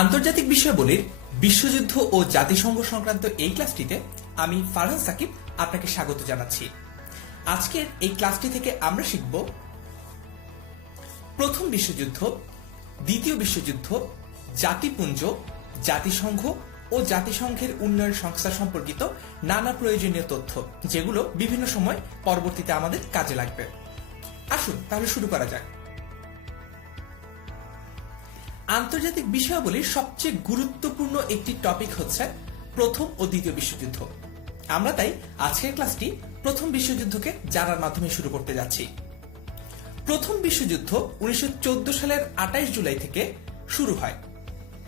আন্তর্জাতিক বিষয়াবলীর বিশ্বযুদ্ধ ও জাতিসংঘ সংক্রান্ত এই ক্লাসটিতে আমি ফারহান সাকিব আপনাকে স্বাগত জানাচ্ছি। আজকের এই ক্লাসটি থেকে আমরা শিখব প্রথম বিশ্বযুদ্ধ, দ্বিতীয় বিশ্বযুদ্ধ, জাতিপুঞ্জ, জাতিসংঘ ও জাতিসংঘের উন্নয়ন সংস্থা সম্পর্কিত নানা প্রয়োজনীয় তথ্য, যেগুলো বিভিন্ন সময় পরবর্তীতে আমাদের কাজে লাগবে। আসুন তাহলে শুরু করা যাক। আন্তর্জাতিক বিষয়াবলীর সবচেয়ে গুরুত্বপূর্ণ একটি টপিক হচ্ছে প্রথম ও দ্বিতীয় বিশ্বযুদ্ধ। আমরা তাই আজকের ক্লাসটি প্রথম বিশ্বযুদ্ধকে জানার মাধ্যমে শুরু করতে যাচ্ছি। প্রথম বিশ্বযুদ্ধ 1914 সালের 28 জুলাই থেকে শুরু হয়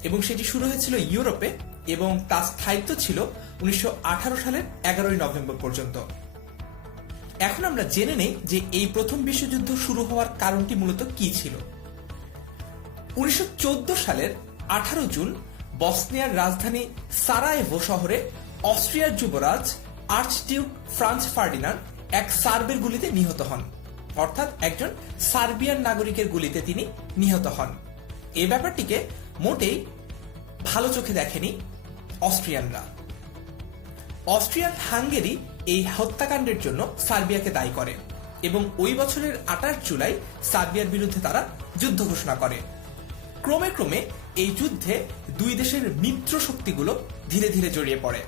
এবং সেটি শুরু হয়েছিল ইউরোপে এবং তার স্থায়িত্ব ছিল 1918 সালের 11 নভেম্বর পর্যন্ত। এখন আমরা জেনে নেই যে এই প্রথম বিশ্বযুদ্ধ শুরু হওয়ার কারণটি মূলত কি ছিল। 1914 সালের 18 জুন বসনিয়ার রাজধানী সারায়েভো শহরে অস্ট্রিয়ার যুবরাজ আর্চডিউক ফ্রান্স ফার্ডিনান্ড এক সার্বের গুলিতে নিহত হন, অর্থাৎ একজন সার্বিয়ান নাগরিকের গুলিতে তিনি নিহত হন। এই ব্যাপারটিকে মোটেই ভালো চোখে দেখেনি অস্ট্রিয়ানরা। অস্ট্রিয়ান হাঙ্গেরি এই হত্যাকাণ্ডের জন্য সার্বিয়াকে দায়ী করে এবং ওই বছরের 28 জুলাই সার্বিয়ার বিরুদ্ধে তারা যুদ্ধ ঘোষণা করে। ক্রমে ক্রমে এই যুদ্ধে দুই দেশের মিত্র শক্তিগুলো ধীরে ধীরে জড়িয়ে পড়ে।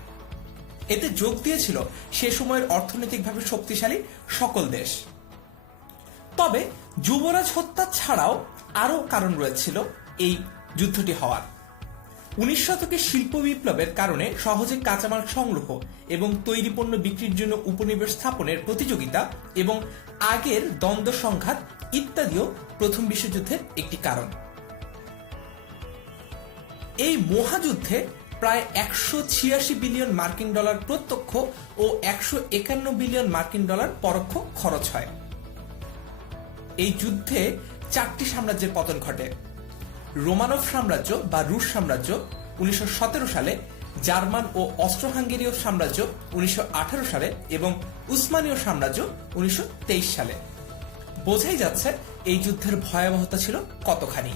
এতে যোগ দিয়েছিল সে সময়ের অর্থনৈতিকভাবে শক্তিশালী সকল দেশ। তবে যুবরাজ হত্যা ছাড়াও আরও কারণ রয়েছিল এই যুদ্ধটি হওয়ার। 19 শতকের শিল্প বিপ্লবের কারণে সহজে কাঁচামাল সংগ্রহ এবং তৈরি পণ্য বিক্রির জন্য উপনিবেশ স্থাপনের প্রতিযোগিতা এবং আগের দ্বন্দ্ব সংঘাত ইত্যাদিও প্রথম বিশ্বযুদ্ধের একটি কারণ। এই মহাযুদ্ধে প্রায় 186 বিলিয়ন মার্কিন ডলার প্রত্যক্ষ ও 151 বিলিয়ন মার্কিন ডলার পরোক্ষ খরচ হয়। এই যুদ্ধে 4টি সাম্রাজ্যের পতন ঘটে। রোমানভ সাম্রাজ্য বা রুশ সাম্রাজ্য 1917 সালে, জার্মান ও অস্ট্রো হাঙ্গেরীয় সাম্রাজ্য 1918 সালে এবং উসমানীয় সাম্রাজ্য 1923 সালে। বোঝাই যাচ্ছে এই যুদ্ধের ভয়াবহতা ছিল কতখানি।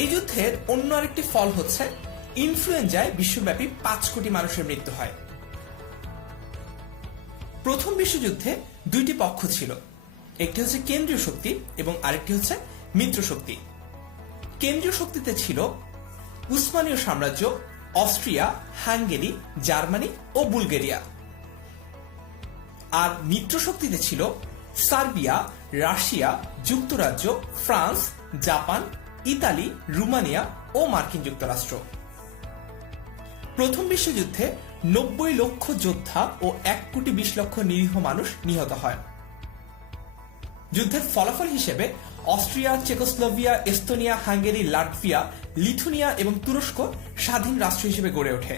এই যুদ্ধের অন্য আরেকটি ফল হচ্ছে ইনফ্লুয়েঞ্জায় বিশ্বব্যাপী 5 কোটি মানুষের মৃত্যু হয়। প্রথম বিশ্বযুদ্ধে দুইটি পক্ষ ছিল, একটি হচ্ছে কেন্দ্রীয় শক্তি এবং আরেকটি হচ্ছে মিত্র শক্তি। কেন্দ্রীয় শক্তিতে ছিল উসমানীয় সাম্রাজ্য, অস্ট্রিয়া, হাঙ্গেরি, জার্মানি ও বুলগেরিয়া। আর মিত্র শক্তিতে ছিল সার্বিয়া, রাশিয়া, যুক্তরাজ্য, ফ্রান্স, জাপান, ইতালি, রোমানিয়া ও মার্কিন যুক্তরাষ্ট্র। প্রথম বিশ্বযুদ্ধে 90 লক্ষ যোদ্ধা ও 1 কোটি 20 লক্ষ নিরীহ মানুষ নিহত হয়। যুদ্ধের ফলাফল হিসেবে Austria, Czechoslovakia, Estonia, Hungary, Latvia, Lithuania এবং তুরস্ক স্বাধীন রাষ্ট্র হিসেবে গড়ে ওঠে।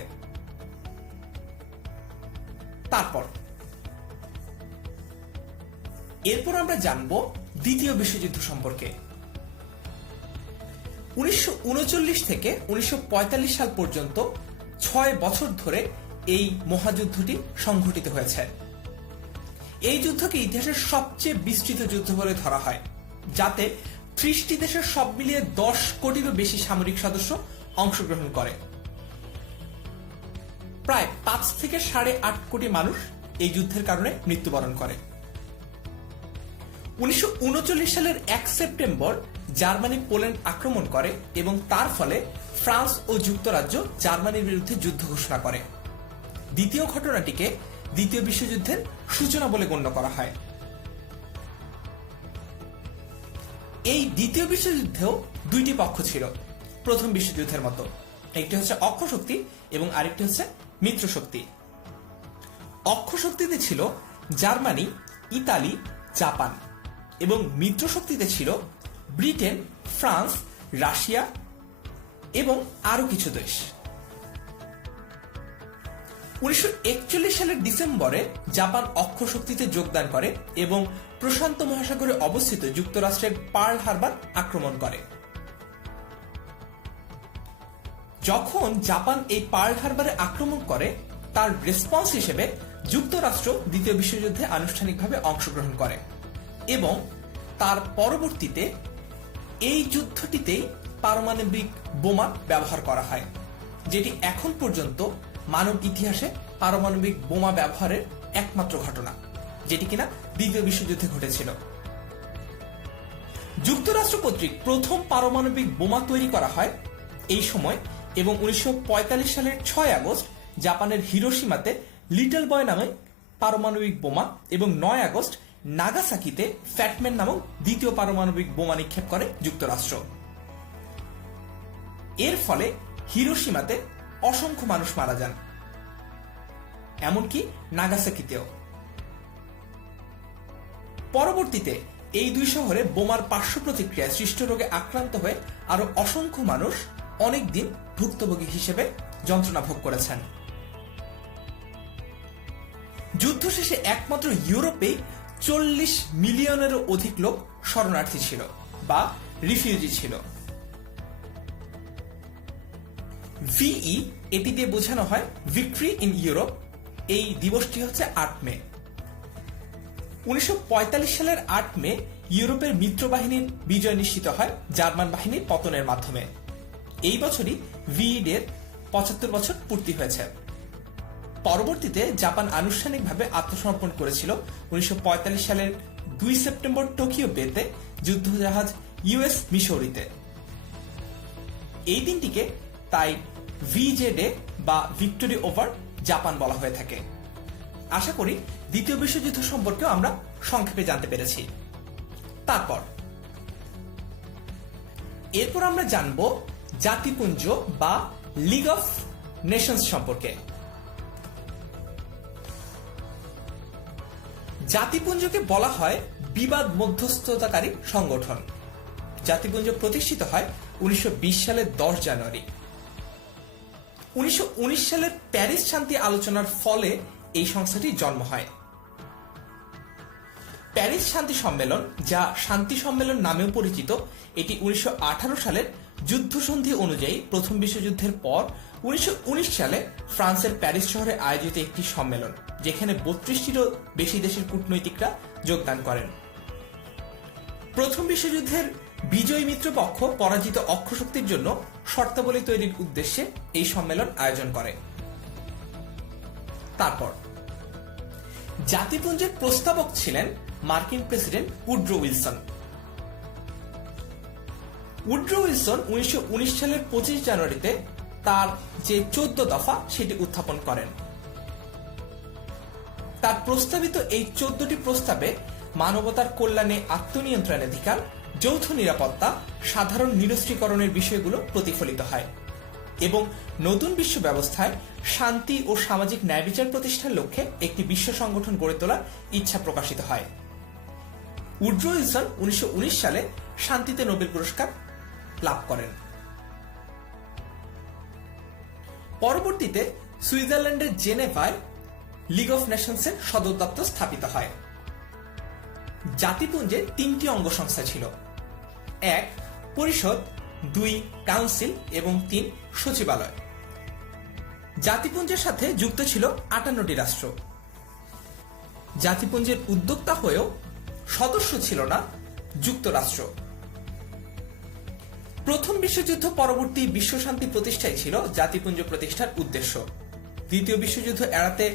এরপর আমরা জানব দ্বিতীয় বিশ্বযুদ্ধ সম্পর্কে। 1939 থেকে 1945 সাল পর্যন্ত 6 বছর ধরে এই মহাযুদ্ধটি সংঘটিত হয়েছে। এই যুদ্ধকে ইতিহাসের সবচেয়ে বিস্তৃত যুদ্ধ বলে ধরা হয়, যাতে 30টি দেশের সব মিলিয়ে 10 কোটিরও বেশি সামরিক সদস্য অংশগ্রহণ করে। প্রায় 5 থেকে 8.5 কোটি মানুষ এই যুদ্ধের কারণে মৃত্যুবরণ করে। 1939 সালের 1 সেপ্টেম্বর জার্মানি পোল্যান্ড আক্রমণ করে এবং তার ফলে ফ্রান্স ও যুক্তরাজ্য জার্মানির বিরুদ্ধে যুদ্ধ ঘোষণা করে। দ্বিতীয় ঘটনাটিকে দ্বিতীয় বিশ্বযুদ্ধের সূচনা বলে গণ্য করা হয়। এই দ্বিতীয় বিশ্বযুদ্ধেও দুইটি পক্ষ ছিল প্রথম বিশ্বযুদ্ধের মতো, একটি হচ্ছে অক্ষ শক্তি এবং আরেকটি হচ্ছে মিত্র শক্তি। অক্ষ শক্তিতে ছিল জার্মানি, ইতালি, জাপান এবং মিত্র শক্তিতে ছিল ব্রিটেন, ফ্রান্স, রাশিয়া এবং আরো কিছু দেশ। 1941 সালের ডিসেম্বরে জাপান অক্ষ শক্তিতে যোগদান করে এবং প্রশান্ত মহাসাগরে অবস্থিত যুক্তরাষ্ট্রের পার্ল হারবার আক্রমণ করে। যখন জাপান এই পার্ল হারবারে আক্রমণ করে, তার রেসপন্স হিসেবে যুক্তরাষ্ট্র দ্বিতীয় বিশ্বযুদ্ধে আনুষ্ঠানিকভাবে অংশগ্রহণ করে এবং তার পরবর্তীতে এই যুদ্ধটিতেই পারমাণবিক বোমা ব্যবহার করা হয়, যেটি এখন পর্যন্ত মানব ইতিহাসে পারমাণবিক বোমা ব্যবহারের একমাত্র ঘটনা, যেটি কিনা দ্বিতীয় বিশ্বযুদ্ধে ঘটেছিল। যুক্তরাষ্ট্র কর্তৃক প্রথম পারমাণবিক বোমা তৈরি করা হয় এই সময়, এবং 1945 সালের 6 আগস্ট জাপানের হিরোশিমাতে লিটল বয় নামে পারমাণবিক বোমা এবং 9 আগস্ট নাগাসাকিতে ফ্যাটম্যান নামক দ্বিতীয় পারমাণবিক বোমা নিক্ষেপ করে যুক্তরাষ্ট্র। এর ফলে হিরোশিমাতে অসংখ্য মানুষ মারা যান, এমনকি নাগাসাকিতেও। পরবর্তীতে এই দুই শহরে বোমার পার্শ্ব প্রতিক্রিয়ায় সৃষ্ট রোগে আক্রান্ত হয়ে আরো অসংখ্য মানুষ অনেকদিন ভুক্তভোগী হিসেবে যন্ত্রণা ভোগ করেছেন। যুদ্ধ শেষে একমাত্র ইউরোপেই 40 মিলিয়নেরও অধিক লোক শরণার্থী ছিল বা রিফিউজি ছিল। ভিই এটি দিয়ে বোঝানো হয় ভিক্টরি ইন ইউরোপ। এই দিবসটি হচ্ছে 8 মে। 1945 সালের 8 মে ইউরোপের মিত্রবাহিনীর বিজয় নিশ্চিত হয় জার্মান বাহিনীর পতনের মাধ্যমে। এই বছরই ভিই ডের 75 বছর পূর্তি হয়েছে। পরবর্তীতে জাপান আনুষ্ঠানিকভাবে আত্মসমর্পণ করেছিল 1945 সালের 2 সেপ্টেম্বর টোকিও বেতে যুদ্ধজাহাজ ইউএস মিসৌরিতে। এই দিনটিকে তাই ভিজে ডে বা ভিক্টোরি ওভার জাপান বলা হয়ে থাকে। আশা করি দ্বিতীয় বিশ্বযুদ্ধ সম্পর্কেও আমরা সংক্ষেপে জানতে পেরেছি। এরপর আমরা জানব জাতিপুঞ্জ বা লিগ অফ নেশনস সম্পর্কে। জাতিপুঞ্জকে বলা হয় বিবাদ মধ্যস্থতাকারী সংগঠন। জাতিপুঞ্জ প্রতিষ্ঠিত হয় 1920 সালের 10 জানুয়ারি। 1919 সালের প্যারিস শান্তি আলোচনার ফলে এই সংস্থাটির জন্ম হয়। প্যারিস শান্তি সম্মেলন, যা শান্তি সম্মেলন নামেও পরিচিত, এটি 1918 সালের যুদ্ধসন্ধি অনুযায়ী প্রথম বিশ্বযুদ্ধের পর 1919 সালে ফ্রান্সের প্যারিস শহরে আয়োজিত একটি সম্মেলন, যেখানে 32টিরও বেশি দেশের কূটনৈতিকরা যোগদান করেন। প্রথম বিশ্বযুদ্ধের বিজয়ী মিত্রপক্ষ পরাজিত অক্ষশক্তির জন্য শর্তাবলী তৈরির উদ্দেশ্যে এই সম্মেলন আয়োজন করে। তারপর জাতিপুঞ্জের প্রস্তাবক ছিলেন মার্কিন president Woodrow Wilson. Woodrow Wilson 1919 সালের 25 জানুয়ারিতে তার যে 14 দফা সেটি উত্থাপন করেন। তার প্রস্তাবিত এই 14টি প্রস্তাবে মানবতার কল্যাণে আত্মনিয়ন্ত্রণাধিকার, যৌথ নিরাপত্তা, সাধারণ নিরস্ত্রীকরণের বিষয়গুলো প্রতিফলিত হয় এবং নতুন বিশ্ব ব্যবস্থায় শান্তি ও সামাজিক ন্যায় বিচার প্রতিষ্ঠার লক্ষ্যে একটি বিশ্ব সংগঠন গড়ে তোলার ইচ্ছা প্রকাশিত হয়। উড্রো উইলসন 1919 সালে শান্তিতে নোবেল পুরস্কার লাভ করেন। পরবর্তীতে সুইজারল্যান্ডের জেনেভায় লিগ অফ নেশনসের সদর দপ্তর স্থাপিত হয়। জাতিপুঞ্জে 3টি অঙ্গ সংস্থা ছিল: 1 পরিষদ, 2 কাউন্সিল এবং 3 সচিবালয়। জাতিপুঞ্জের সাথে যুক্ত ছিল 58টি রাষ্ট্র। জাতিপুঞ্জের উদ্যোক্তা হয়েও সদস্য ছিল না যুক্তরাষ্ট্র। প্রথম বিশ্বযুদ্ধ পরবর্তী বিশ্বশান্তি প্রতিষ্ঠাই ছিল জাতিপুঞ্জ প্রতিষ্ঠার উদ্দেশ্য। দ্বিতীয় বিশ্বযুদ্ধ এড়াতে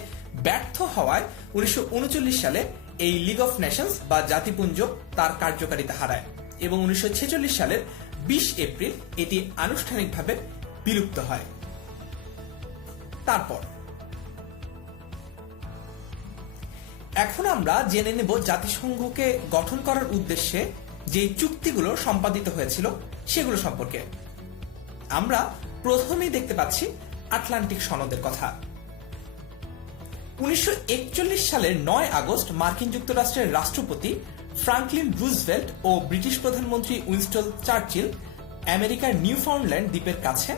ব্যর্থ হওয়ায় 1939 সালে এই লিগ অফ নেশনস বা জাতিপুঞ্জ তার কার্যকারিতা হারায় এবং 1946 সালের 20 এপ্রিল এটি আনুষ্ঠানিকভাবে বিলুপ্ত হয়। তারপর এখন আমরা জেনে নেব জাতিসংঘকে গঠন করার উদ্দেশ্যে যে চুক্তিগুলো সম্পাদিত হয়েছিল সেগুলো সম্পর্কে। আমরা প্রথমেই দেখতে পাচ্ছি আটলান্টিক সনদের কথা। 1941 সালের 9 আগস্ট মার্কিন যুক্তরাষ্ট্রের রাষ্ট্রপতি ফ্রাঙ্কলিন রুজভেল্ট ও ব্রিটিশ প্রধানমন্ত্রী উইনস্টন চার্চিল আমেরিকার নিউফাউন্ডল্যান্ড দ্বীপের কাছে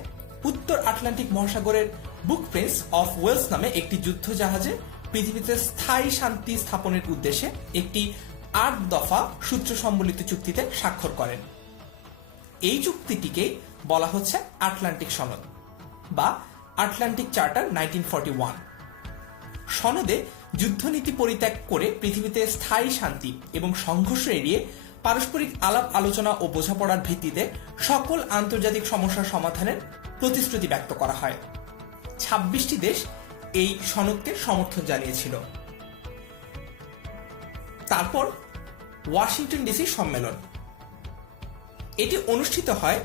উত্তর আটলান্টিক মহাসাগরের বুক প্রিন্স অফ ওয়েলস নামে একটি যুদ্ধ জাহাজে পৃথিবীতে স্থায়ী শান্তি স্থাপনের উদ্দেশ্যে একটি 8 দফা সূত্র সম্বলিত চুক্তিতে স্বাক্ষর করেন। এই চুক্তিটিকে বলা হচ্ছে আটলান্টিক সনদ বা আটলান্টিক চার্টার 1941। সনদে যুদ্ধনীতি পরিত্যাগ করে পৃথিবীতে স্থায়ী শান্তি এবং সংঘর্ষ এড়িয়ে পারস্পরিক আলাপ আলোচনা ও বোঝাপড়ার ভিত্তিতে সকল আন্তর্জাতিক সমস্যার সমাধানের প্রতিশ্রুতি ব্যক্ত করা হয়। 26টি দেশ এই সনদকে সমর্থন জানিয়েছিল। তারপর ওয়াশিংটন ডিসি সম্মেলন। এটি অনুষ্ঠিত হয়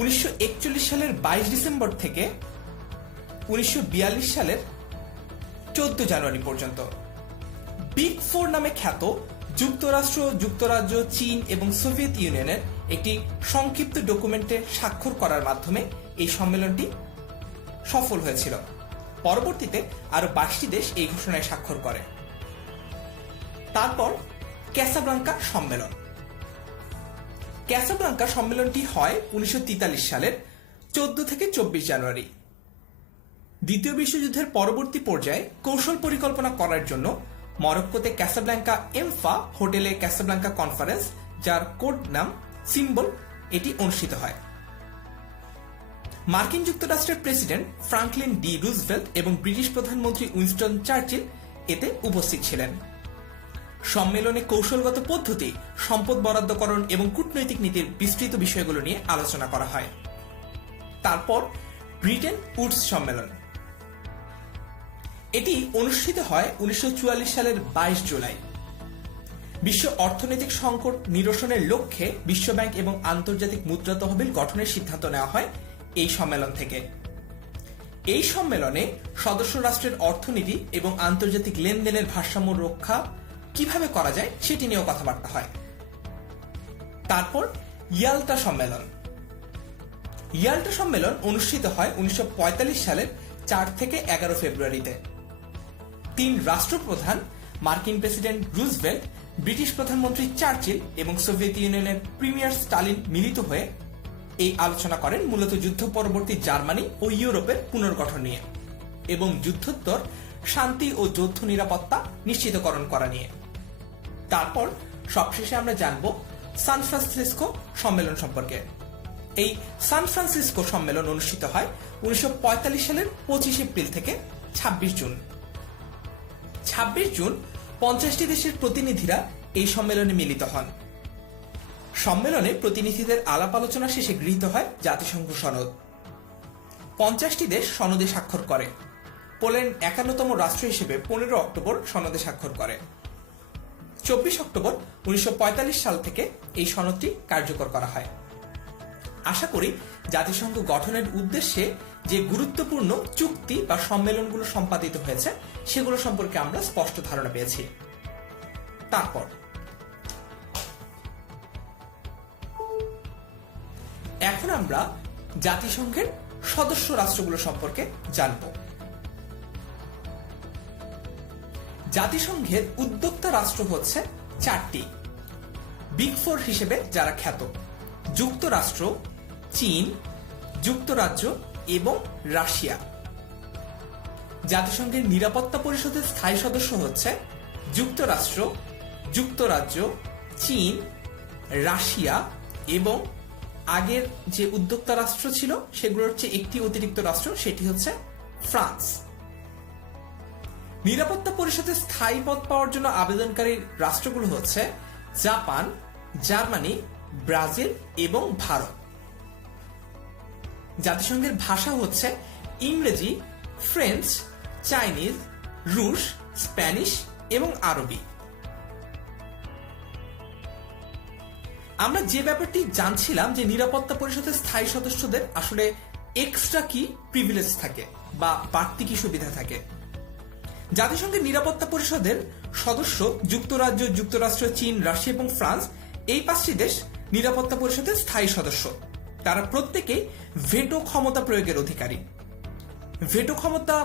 1941 সালের 22 ডিসেম্বর থেকে 1942 সালের 14 জানুয়ারি পর্যন্ত। বিগ ফোর নামে খ্যাত যুক্তরাষ্ট্র, যুক্তরাজ্য, চীন এবং সোভিয়েত ইউনিয়নের একটি সংক্ষিপ্ত ডকুমেন্টে স্বাক্ষর করার মাধ্যমে এই সম্মেলনটি সফল হয়েছিল। পরবর্তীতে আরো 22টি দেশ এই ঘোষণায় স্বাক্ষর করে। তারপর ক্যাসাব্লাঙ্কা সম্মেলন। ক্যাসাব্লাঙ্কা সম্মেলনটি হয় 1943 সালের 14 থেকে 24 জানুয়ারি। দ্বিতীয় বিশ্বযুদ্ধের পরবর্তী পর্যায়ে কৌশল পরিকল্পনা করার জন্য মরক্কোতে ক্যাসাব্লাঙ্কা এমফা হোটেলে ক্যাসাব্লাঙ্কা কনফারেন্স, যার কোড নাম সিম্বল, এটি অনুষ্ঠিত হয়। মার্কিন যুক্তরাষ্ট্রের প্রেসিডেন্ট ফ্রাঙ্কলিন ডি রুজভেল্ট এবং ব্রিটিশ প্রধানমন্ত্রী উইনস্টন চার্চিল এতে উপস্থিত ছিলেন। সম্মেলনে কৌশলগত পদ্ধতি, সম্পদ বরাদ্দকরণ এবং কূটনৈতিক নীতির বিস্তৃত বিষয়গুলো নিয়ে আলোচনা করা হয়। তারপর ব্রিটেন উডস সম্মেলন। এটি অনুষ্ঠিত হয় 1944 সালের 22 জুলাই। বিশ্ব অর্থনৈতিক সংকট নিরসনের লক্ষ্যে বিশ্বব্যাংক এবং আন্তর্জাতিক মুদ্রা তহবিল গঠনের সিদ্ধান্ত নেওয়া হয় এই সম্মেলন থেকে। এই সম্মেলনে সদস্য রাষ্ট্রের অর্থনীতি এবং আন্তর্জাতিক লেনদেনের ভারসাম্য রক্ষা কিভাবে করা যায় সেটি নিয়েও কথাবার্তা হয়। তারপর ইয়াল্টা সম্মেলন। ইয়াল্টা সম্মেলন অনুষ্ঠিত হয় 1945 সালের 4 থেকে 11 ফেব্রুয়ারিতে। 3 রাষ্ট্রপ্রধান, মার্কিন প্রেসিডেন্ট রুজভেল্ট, ব্রিটিশ প্রধানমন্ত্রী চার্চিল এবং সোভিয়েত ইউনিয়নের প্রিমিয়ার স্টালিন মিলিত হয়ে এই আলোচনা করেন মূলত যুদ্ধ পরবর্তী জার্মানি ও ইউরোপের পুনর্গঠন নিয়ে এবং যুদ্ধোত্তর শান্তি ও যৌথ নিরাপত্তা নিশ্চিতকরণ করা নিয়ে। তারপর সবশেষে আমরা জানব সান ফ্রান্সিসকো সম্মেলন সম্পর্কে। এই সান ফ্রান্সিসকো সম্মেলন অনুষ্ঠিত হয় 1945 সালের 25 এপ্রিল থেকে 26 জুন। 26 জুন 50টি দেশের প্রতিনিধিরা এই সম্মেলনে মিলিত হন। সম্মেলনে প্রতিনিধিদের আলাপ আলোচনা শেষে গৃহীত হয় জাতিসংঘ সনদ। 50টি দেশ সনদে স্বাক্ষর করে। পোল্যান্ড 51তম রাষ্ট্র হিসেবে 15 অক্টোবর সনদে স্বাক্ষর করে। 24 অক্টোবর 1945 সাল থেকে এই সনদটি কার্যকর করা হয়। আশা করি জাতিসংঘ গঠনের উদ্দেশ্যে যে গুরুত্বপূর্ণ চুক্তি বা সম্মেলনগুলো সম্পাদিত হয়েছে সেগুলো সম্পর্কে আমরা স্পষ্ট ধারণা পেয়েছি। তারপর এখন আমরা জাতিসংঘের সদস্য রাষ্ট্রগুলো সম্পর্কে জানব। জাতিসংঘের উদ্যোক্তা রাষ্ট্র হচ্ছে 4টি, বিগ ফোর হিসেবে যারা খ্যাত: যুক্তরাষ্ট্র, চীন, যুক্তরাজ্য এবং রাশিয়া। জাতিসংঘের নিরাপত্তা পরিষদের স্থায়ী সদস্য হচ্ছে যুক্তরাষ্ট্র, যুক্তরাজ্য, চীন, রাশিয়া এবং আগের যে উদ্যোক্তা রাষ্ট্র ছিল সেগুলোর হচ্ছে একটি অতিরিক্ত রাষ্ট্র, সেটি হচ্ছে ফ্রান্স। নিরাপত্তা পরিষদে স্থায়ী পদ পাওয়ার জন্য আবেদনকারী রাষ্ট্রগুলো হচ্ছে জাপান, জার্মানি, ব্রাজিল এবং ভারত। জাতিসংঘের ভাষা হচ্ছে ইংরেজি, ফ্রেঞ্চ, চাইনিজ, রুশ, স্প্যানিশ এবং আরবি। আমরা যে ব্যাপারটি জানছিলাম যে নিরাপত্তা পরিষদের স্থায়ী সদস্যদের আসলে এক্সট্রা কি প্রিভিলেজ থাকে বা বাড়তি কি সুবিধা থাকে। জাতিসংঘের নিরাপত্তা পরিষদের সদস্য যুক্তরাজ্য, যুক্তরাষ্ট্র, চীন, রাশিয়া এবং ফ্রান্স, এই 5টি দেশ নিরাপত্তা পরিষদের স্থায়ী সদস্য। তারা প্রত্যেকেই ভেটো ক্ষমতা প্রয়োগের অধিকারী। ভেটো ক্ষমতা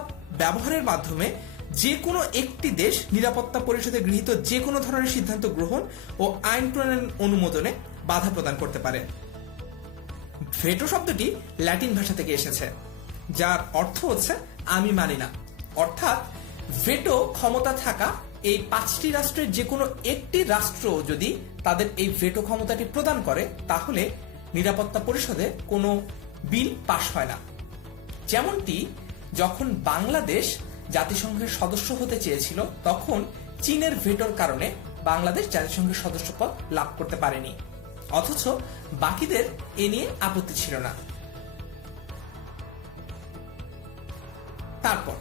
ব্যবহারের মাধ্যমে যে কোনো একটি দেশ নিরাপত্তা পরিষদে গৃহীত যে কোনো ধরনের সিদ্ধান্ত গ্রহণ ও আইন প্রণয়ন অনুমোদনে বাধা প্রদান করতে পারে। ভেটো শব্দটি ল্যাটিন ভাষা থেকে এসেছে, যার অর্থ হচ্ছে আমি মানি না। অর্থাৎ ভেটো ক্ষমতা থাকা এই 5টি রাষ্ট্রের যে কোনো একটি রাষ্ট্র যদি তাদের এই ভেটো ক্ষমতাটি প্রদান করে তাহলে নিরাপত্তা পরিষদে কোনো বিল পাশ হয় না। যেমনটি যখন বাংলাদেশ জাতিসংঘের সদস্য হতে চেয়েছিল তখন চীনের ভেটোর কারণে বাংলাদেশ জাতিসংঘের সদস্যপদ লাভ করতে পারেনি, অথচ বাকিদের এ নিয়ে আপত্তি ছিল না। তারপর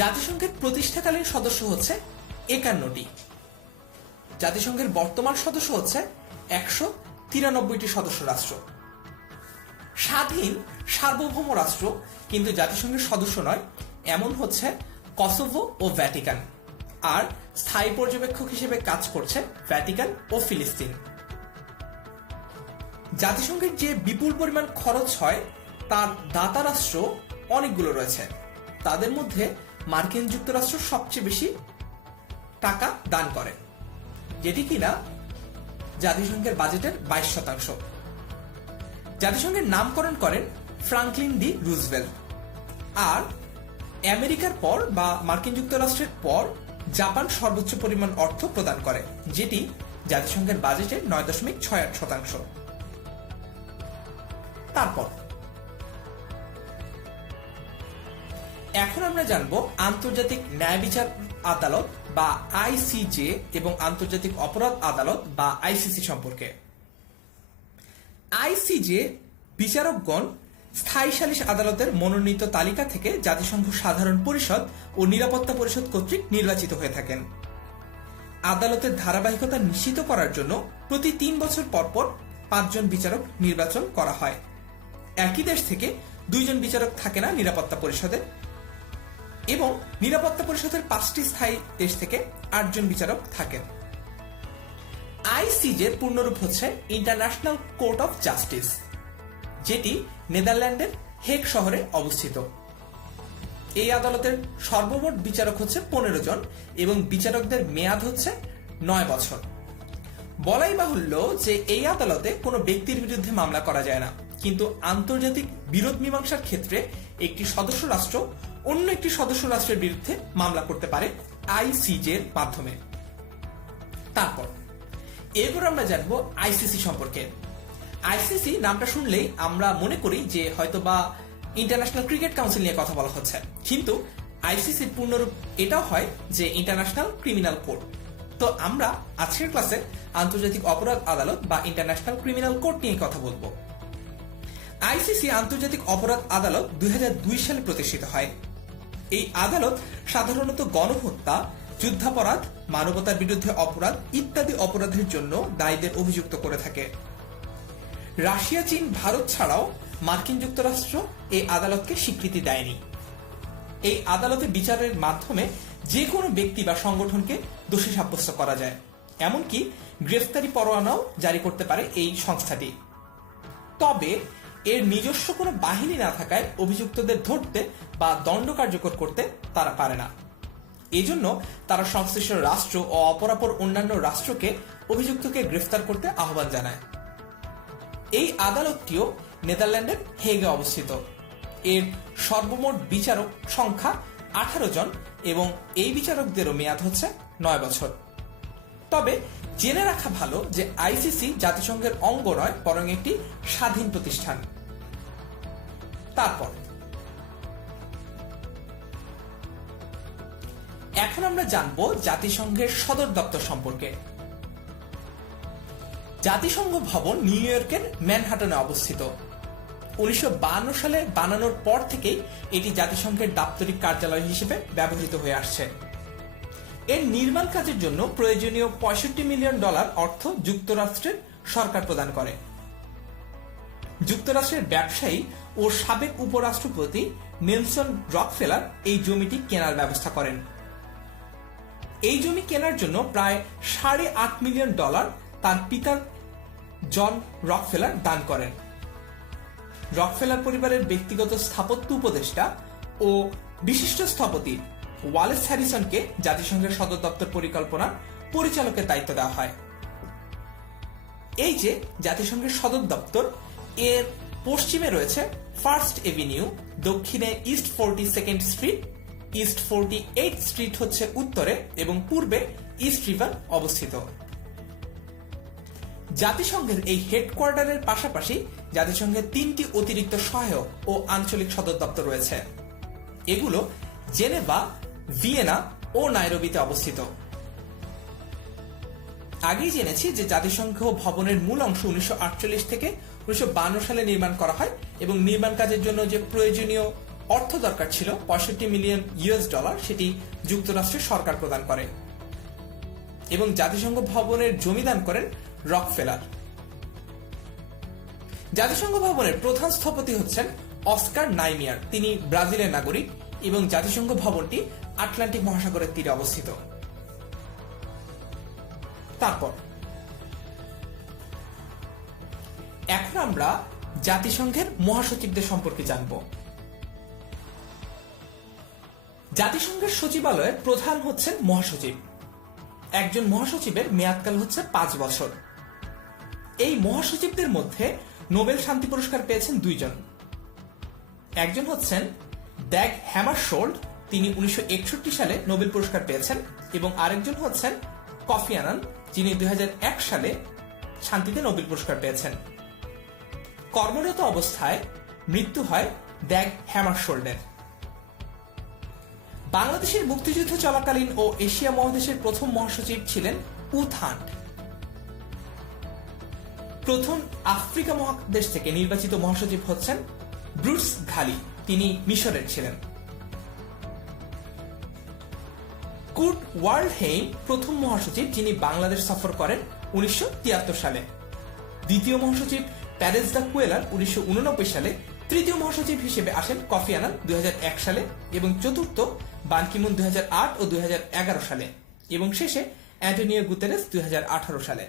জাতিসংঘের প্রতিষ্ঠাকালীন সদস্য হচ্ছে 51টি। জাতিসংঘের বর্তমান সদস্য হচ্ছে 193টি সদস্য রাষ্ট্র। স্বাধীন সার্বভৌম রাষ্ট্র কিন্তু জাতিসংঘের সদস্য নয় এমন হচ্ছে কসোভো ও ভ্যাটিকান, আর স্থায়ী পর্যবেক্ষক হিসেবে কাজ করছে ভ্যাটিকান ও ফিলিস্তিন। জাতিসংঘের যে বিপুল পরিমাণ খরচ হয় তার দাতা রাষ্ট্র অনেকগুলো রয়েছে। তাদের মধ্যে মার্কিন যুক্তরাষ্ট্র সবচেয়ে বেশি টাকা দান করে, যেটি কিনা জাতিসংঘের বাজেটের 22%। জাতিসংঘের নামকরণ করেন ফ্রাঙ্কলিন ডি রুজভেল্ট। আর আমেরিকার পর বা মার্কিন যুক্তরাষ্ট্রের পর জাপান সর্বোচ্চ পরিমাণ অর্থ প্রদান করে, যেটি জাতিসংঘের বাজেটের 9.68%। তারপর এখন আমরা জানব আন্তর্জাতিক ন্যায় বিচার আদালত বা আইসিজে এবং আন্তর্জাতিক অপরাধ আদালত বা আইসিসি সম্পর্কে। আইসিজে বিচারকগণ স্থায়ী সালিশ আদালতের মনোনীত তালিকা থেকে জাতিসংঘ সাধারণ পরিষদ ও নিরাপত্তা পরিষদ কর্তৃক নির্বাচিত হয়ে থাকেন। আদালতের ধারাবাহিকতা নিশ্চিত করার জন্য প্রতি 3 বছর পর পর 5 জন বিচারক নির্বাচন করা হয়। একই দেশ থেকে 2 জন বিচারক থাকে না নিরাপত্তা পরিষদে, এবং নিরাপত্তা পরিষদের 5টি স্থায়ী দেশ থেকে 8 জন বিচারক থাকেন। আইসিজের পূর্ণরূপ হচ্ছে ইন্টারন্যাশনাল কোর্ট অফ জাস্টিস, যেটি নেদারল্যান্ডের হেগ শহরে অবস্থিত। এই আদালতের সর্বমোট বিচারক হচ্ছে 15 জন এবং বিচারকদের মেয়াদ হচ্ছে 9 বছর। বলাই বাহুল্য যে এই আদালতে কোনো ব্যক্তির বিরুদ্ধে মামলা করা যায় না, কিন্তু আন্তর্জাতিক বিরোধ মীমাংসার ক্ষেত্রে একটি সদস্য রাষ্ট্র অন্য একটি সদস্য রাষ্ট্রের বিরুদ্ধে মামলা করতে পারে আইসিজের মাধ্যমে। তারপর এরপর আমরা জানবো আইসিসি সম্পর্কে। আইসিসি নামটা শুনলেই আমরা মনে করি যে হয়তোবা ইন্টারন্যাশনাল ক্রিকেট কাউন্সিল নিয়ে কথা বলা হচ্ছে, কিন্তু আইসিসির পূর্ণরূপ এটাও হয় যে ইন্টারন্যাশনাল ক্রিমিনাল কোর্ট। তো আমরা আজকের ক্লাসে আন্তর্জাতিক অপরাধ আদালত বা ইন্টারন্যাশনাল ক্রিমিনাল কোর্ট নিয়ে কথা বলবো। আইসিসি আন্তর্জাতিক অপরাধ আদালত 2002 সালে প্রতিষ্ঠিত হয়। এই আদালত সাধারণত গণহত্যা, যুদ্ধাপরাধ, মানবতার বিরুদ্ধে অপরাধ ইত্যাদি অপরাধের জন্য দায়ীদের অভিযুক্ত করে থাকে। রাশিয়া, চীন, ভারত ছাড়াও মার্কিন যুক্তরাষ্ট্র এই আদালতকে স্বীকৃতি দেয়নি। এই আদালতে বিচারের মাধ্যমে যে কোনো ব্যক্তি বা সংগঠনকে দোষী সাব্যস্ত করা যায়, এমনকি গ্রেফতারি পরোয়ানাও জারি করতে পারে এই সংস্থাটি। তবে এর নিজস্ব কোনো বাহিনী না থাকায় অভিযুক্তদের ধরতে বা দণ্ড কার্যকর করতে তারা পারে না। এজন্য তারা সংশ্লিষ্ট রাষ্ট্র ও অপরাপর অন্যান্য রাষ্ট্রকে অভিযুক্তকে গ্রেফতার করতে আহ্বান জানায়। এই আদালতটিও নেদারল্যান্ডের হেগে অবস্থিত। এর সর্বমোট বিচারক সংখ্যা 18 জন এবং এই বিচারকদেরও মেয়াদ হচ্ছে 9 বছর। তবে জেনে রাখা ভালো যে আইসিসি জাতিসংঘের অঙ্গ নয়, বরং একটি স্বাধীন প্রতিষ্ঠান। তারপর এখন আমরা জানব জাতিসংঘের সদর দপ্তর সম্পর্কে। জাতিসংঘ ভবন নিউ ইয়র্কের ম্যানহাটনে অবস্থিত। 1952 সালে বানানোর পর থেকেই এটি জাতিসংঘের দাপ্তরিক কার্যালয় হিসেবে ব্যবহৃত হয়ে আসছে। এর নির্মাণ কাজের জন্য প্রয়োজনীয় $65 মিলিয়ন অর্থ যুক্তরাষ্ট্রের সরকার প্রদান করে। যুক্তরাষ্ট্রের ব্যবসায়ী ও সাবেক উপরাষ্ট্রপতি নেলসন রকফেলার এই জমিটি কেনার ব্যবস্থা করেন। এই জমি কেনার জন্য প্রায় $8.5 মিলিয়ন তার পিতা জন রকফেলার দান করেন। রকফেলার পরিবারের ব্যক্তিগত স্থাপত্য উপদেষ্টা ও বিশিষ্ট স্থপতি ওয়ালেস হ্যারিসনকে জাতিসংঘের সদর দপ্তর পরিকল্পনার পরিচালকের দায়িত্ব দেওয়া হয়। এই যে জাতিসংঘের সদর দপ্তর, এর পশ্চিমে রয়েছে ফার্স্ট এভিনিউ, দক্ষিণে east 42nd street, east 48th street হচ্ছে উত্তরে এবং পূর্বে ইস্ট রিভার অবস্থিত। জাতিসংঘের এই হেডকোয়ার্টারের পাশাপাশি জাতিসংঘের 3টি অতিরিক্ত সহায়ক ও আঞ্চলিক সদর দপ্তর রয়েছে। এগুলো জেনেভা, ভিয়েনা ও নাইরোবিতে অবস্থিত। আগেই জেনেছি যে জাতিসংঘ ভবনের মূল অংশ 1948 থেকে 1952 সালে নির্মাণ করা হয় এবং নির্মাণ কাজের জন্য যে প্রয়োজনীয় অর্থ দরকার ছিল $65 মিলিয়ন সেটি যুক্তরাষ্ট্রের সরকার প্রদান করে এবং জাতিসংঘ ভবনের জমি দান করেন রকফেলার। জাতিসংঘ ভবনের প্রধান স্থপতি হচ্ছেন অস্কার নাইমিয়ার। তিনি ব্রাজিলের নাগরিক এবং জাতিসংঘ ভবনটি আটলান্টিক মহাসাগরের তীরে অবস্থিত। তারপর এখন আমরা জাতিসংঘের মহাসচিবদের সম্পর্কে জানব। জাতিসংঘের সচিবালয়ের প্রধান হচ্ছেন মহাসচিব। একজন মহাসচিবের মেয়াদকাল হচ্ছে 5 বছর। এই মহাসচিবদের মধ্যে নোবেল শান্তি পুরস্কার পেয়েছেন 2 জন। একজন হচ্ছেন ড্যাগ হ্যামারশোল্ড, তিনি 1961 সালে নোবেল পুরস্কার পেয়েছেন, এবং আরেকজন হচ্ছেন কফি আনান, যিনি 2001 সালে শান্তিতে নোবেল পুরস্কার পেয়েছেন। কর্মরত অবস্থায় মৃত্যু হয় ড্যাগ হ্যামারশোল্ডের। বাংলাদেশের মুক্তিযুদ্ধ চলাকালীন ও এশিয়া মহাদেশের প্রথম মহাসচিব ছিলেন উ থান্ট। প্রথম আফ্রিকা মহাদেশ থেকে নির্বাচিত মহাসচিব হচ্ছেন ব্রুটস ঘালি, তিনি মিশরের ছিলেন। কুর্ট ওয়াল্ডহেইম প্রথম মহাসচিব, যিনি বাংলাদেশ সফর করেন 1973 সালে। দ্বিতীয় মহাসচিব প্যারেস দা কুয়েলার 1989 সালে। তৃতীয় মহাসচিব হিসেবে আসেন কফি আনান 2001 সালে এবং চতুর্থ বান কি মুন 2008 ও 2011 সালে এবং শেষে অ্যান্টোনিও গুতেরেস 2018 সালে।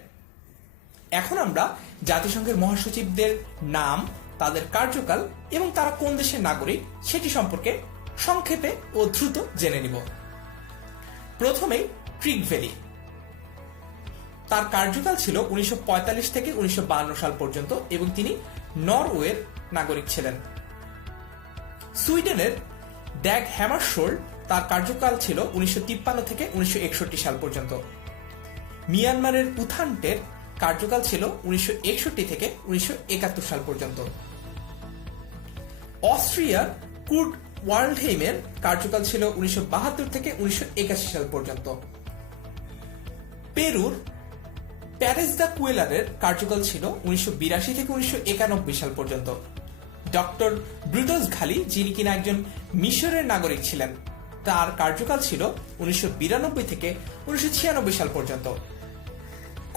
এখন আমরা জাতিসংঘের মহাসচিবদের নাম, তাদের কার্যকাল এবং তারা কোন দেশের নাগরিক সেটি সম্পর্কে সংক্ষেপে ও দ্রুত জেনে নিব। প্রথমেই ট্রিগভেলি। তার কার্যকাল ছিল 1945 থেকে 1952 সাল পর্যন্ত এবং তিনি নরওয়ের নাগরিক ছিলেন। সুইডেনের ড্যাগ হ্যামারশোল্ড, তার কার্যকাল ছিল 1953 থেকে 1961 সাল পর্যন্ত। মিয়ানমারের উথান্টের কার্যকাল ছিল 1961 থেকে 1971 সাল পর্যন্ত। অস্ট্রিয়ার কুর্ট ওয়াল্ডহেইমের কার্যকাল ছিল 1972 থেকে 1981 সাল পর্যন্ত। পেরুর প্যারেস দা কুয়েলারের কার্যকাল ছিল 1982 থেকে 1991 সাল পর্যন্ত। ডক্টর ব্রুটস ঘালি, যিনি কিনা একজন মিশরের নাগরিক ছিলেন, তার কার্যকাল ছিল 1992 থেকে 1996 সাল পর্যন্ত।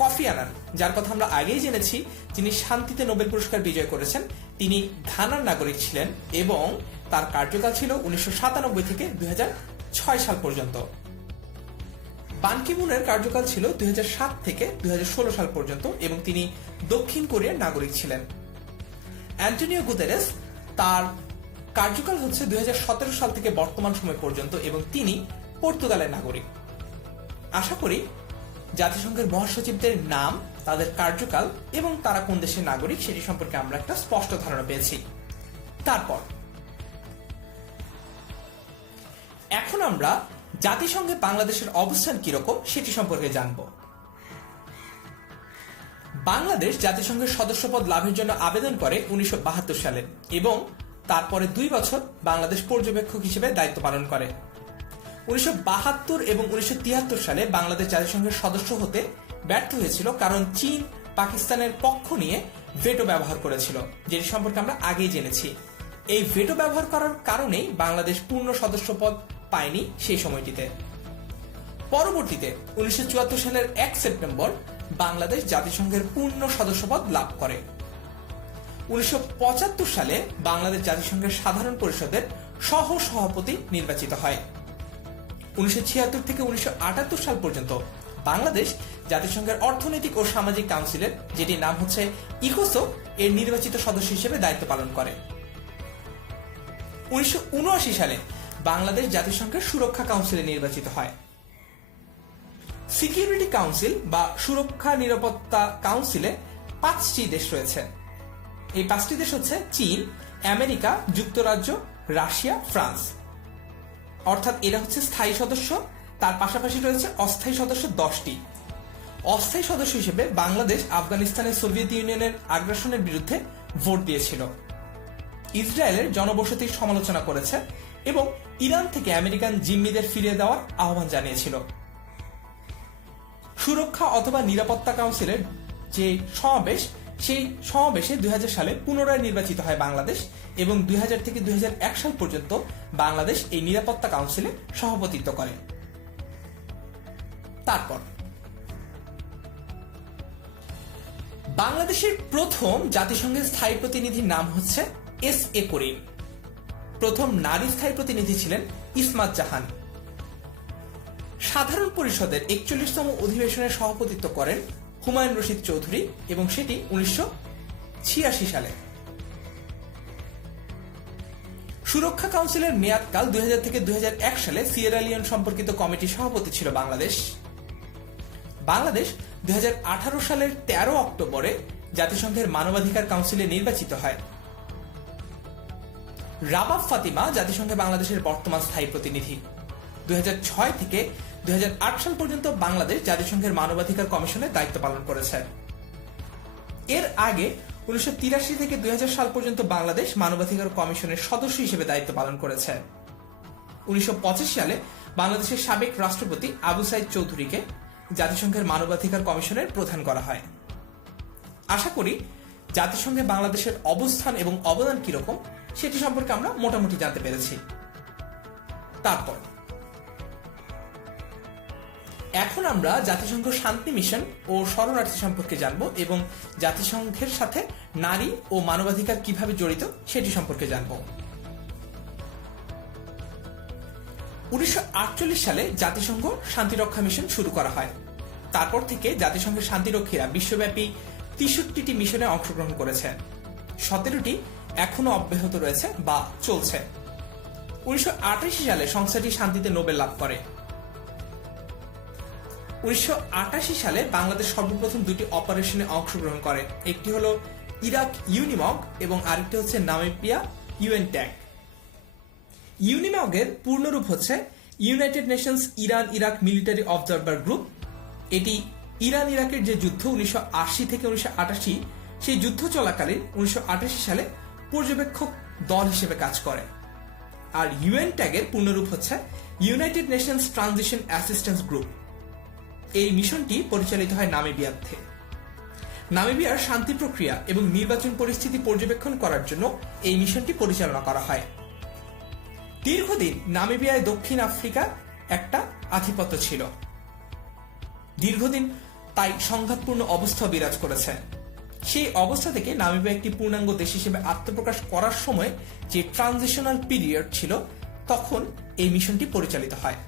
কফি আনান, যার কথা আমরা আগেই জেনেছি, যিনি শান্তিতে নোবেল পুরস্কার বিজয় করেছেন, তিনি ঘানার নাগরিক ছিলেন এবং তার কার্যকাল ছিল 1997 থেকে 2006 সাল পর্যন্ত। বান কি মুনের কার্যকাল ছিল 2007 থেকে 2016 সাল পর্যন্ত এবং তিনি দক্ষিণ কোরিয়ার নাগরিক ছিলেন। অ্যান্টোনিও গুতেরেস, তার কার্যকাল হচ্ছে 2017 সাল থেকে বর্তমান সময় পর্যন্ত এবং তিনি পর্তুগালের নাগরিক। আশা করি জাতিসংঘের মহাসচিবদের নাম, তাদের কার্যকাল এবং তারা কোন দেশের নাগরিক সেটি সম্পর্কে আমরা একটা স্পষ্ট ধারণা পেয়েছি। তারপর এখন আমরা জাতিসংঘে বাংলাদেশের অবস্থান কিরকম সেটি সম্পর্কে জানব। বাংলাদেশ জাতিসংঘের সদস্যপদ লাভের জন্য আবেদন করে 1972 সালে এবং তারপরে 2 বছর বাংলাদেশ পর্যবেক্ষক হিসেবে দায়িত্ব পালন করে। 1972 এবং 1973 সালে বাংলাদেশ জাতিসংঘের সদস্য হতে ব্যর্থ হয়েছিল কারণ চীন পাকিস্তানের পক্ষ নিয়ে ভেটো ব্যবহার করেছিল, যেটি সম্পর্কে আমরা আগেই জেনেছি। এই ভেটো ব্যবহার করার কারণেই বাংলাদেশ পূর্ণ সদস্যপদ পায়নি সেই সময়টিতে। পরবর্তীতে 1974 সালের 1 সেপ্টেম্বর বাংলাদেশ জাতিসংঘের পূর্ণ সদস্যপদ লাভ করে। 1975 সালে বাংলাদেশ জাতিসংঘের সাধারণ পরিষদের সহ সভাপতি নির্বাচিত হয়। 1976 থেকে 1978 সাল পর্যন্ত বাংলাদেশ জাতিসংঘের অর্থনৈতিক ও সামাজিক কাউন্সিলের, যেটির নাম হচ্ছে ইকোসোক, এর নির্বাচিত সদস্য হিসেবে দায়িত্ব পালন করে। 1979 সালে বাংলাদেশ জাতিসংঘের সুরক্ষা কাউন্সিলে নির্বাচিত হয়। সিকিউরিটি কাউন্সিল বা সুরক্ষা নিরাপত্তা কাউন্সিলে 5টি দেশ রয়েছে। এই 5টি দেশ হচ্ছে চীন, আমেরিকা, যুক্তরাজ্য, রাশিয়া, ফ্রান্স। অর্থাৎ এরা হচ্ছে স্থায়ী সদস্য। তার পাশাপাশি রয়েছে অস্থায়ী সদস্য 10টি। অস্থায়ী সদস্য হিসেবে বাংলাদেশ আফগানিস্তানের সোভিয়েত ইউনিয়নের আগ্রাসনের বিরুদ্ধে ভোট দিয়েছিল, ইসরায়েলের জনবসতির সমালোচনা করেছে এবং ইরান থেকে আমেরিকান জিম্মিদের ফিরিয়ে দেওয়ার আহ্বান জানিয়েছিল। সুরক্ষা অথবা নিরাপত্তা কাউন্সিলের যে সমাবেশ, সেই সমাবেশে 2000 সালে পুনরায় নির্বাচিত হয় বাংলাদেশ এবং 2000 থেকে 2001 সাল পর্যন্ত বাংলাদেশ এই নিরাপত্তা কাউন্সিলে সভাপতিত্ব করে। তারপর বাংলাদেশের প্রথম জাতিসংঘের স্থায়ী প্রতিনিধির নাম হচ্ছে এস.এ. করিম। প্রথম নারী স্থায়ী প্রতিনিধি ছিলেন ইসমাত জাহান। সাধারণ পরিষদের 41তম অধিবেশনের সভাপতিত্ব করেন হুমায়ুন রশিদ চৌধুরী এবং সেটি 1986 সালে। সুরক্ষা কাউন্সিলের মেয়াদকাল 2000 থেকে 2001 সালে সিয়েরা লিওন সম্পর্কিত কমিটির সভাপতি ছিল বাংলাদেশ। বাংলাদেশ 2018 সালের 13 অক্টোবরে জাতিসংঘের মানবাধিকার কাউন্সিলে নির্বাচিত হয়। রাবাব ফাতিমা জাতিসংঘে বাংলাদেশের বর্তমান স্থায়ী প্রতিনিধি। 2006 থেকে 2008 সাল পর্যন্ত বাংলাদেশ জাতিসংঘের মানবাধিকার কমিশনের দায়িত্ব পালন করেছে। এর আগে 1983 থেকে 2000 সাল পর্যন্ত বাংলাদেশ মানবাধিকার কমিশনের সদস্য হিসেবে দায়িত্ব পালন করেছে। 1985 সালে বাংলাদেশের সাবেক রাষ্ট্রপতি আবু সাইদ চৌধুরীকে জাতিসংঘের মানবাধিকার কমিশনের প্রধান করা হয়। আশা করি জাতিসংঘে বাংলাদেশের অবস্থান এবং অবদান কিরকম সেটি সম্পর্কে আমরা মোটামুটি জানতে পেরেছি। তারপর এখন আমরা জাতিসংঘ শান্তি মিশন ও শরণার্থী সম্পর্কে জানব এবং জাতিসংঘের সাথে নারী ও মানবাধিকার কিভাবে জড়িত সেটি সম্পর্কে জানব। 1948 সালে জাতিসংঘ শান্তিরক্ষা মিশন শুরু করা হয়। তারপর থেকে জাতিসংঘের শান্তিরক্ষীরা বিশ্বব্যাপী 63টি মিশনে অংশগ্রহণ করেছে। 17টি এখনো অব্যাহত রয়েছে বা চলছে। 1988 সালে সংস্থাটি শান্তিতে নোবেল লাভ করে। 1988 সালে বাংলাদেশ সর্বপ্রথম দুটি অপারেশনে অংশগ্রহণ করে, একটি হলো ইরাক ইউনিমগ এবং আরেকটি হচ্ছে নামিবিয়া ইউএনট্যাগ। ইউনিমগের পূর্ণরূপ হচ্ছে United Nations Iran Iraq military observer group. এটি ইরান ইরাকের যে যুদ্ধ 1980 থেকে 1988 সেই যুদ্ধ চলাকালীন 1988 সালে পর্যবেক্ষক দল হিসেবে কাজ করে। আর ইউএনট্যাগের পূর্ণরূপ হচ্ছে United Nations transition assistance group. এই মিশনটি পরিচালিত হয় নামিবিয়াতে। নামিবিয়ার শান্তি প্রক্রিয়া এবং নির্বাচন পরিস্থিতি পর্যবেক্ষণ করার জন্য এই মিশনটি পরিচালনা করা হয়। দীর্ঘদিন নামিবিয়ায় দক্ষিণ আফ্রিকা একটা আধিপত্য ছিল। দীর্ঘদিন তাই সংঘাতপূর্ণ অবস্থা বিরাজ করেছে। সেই অবস্থা থেকে নামিবিয়া একটি পূর্ণাঙ্গ দেশ হিসেবে আত্মপ্রকাশ করার সময় যে ট্রানজিশনাল পিরিয়ড ছিল তখন এই মিশনটি পরিচালিত হয়।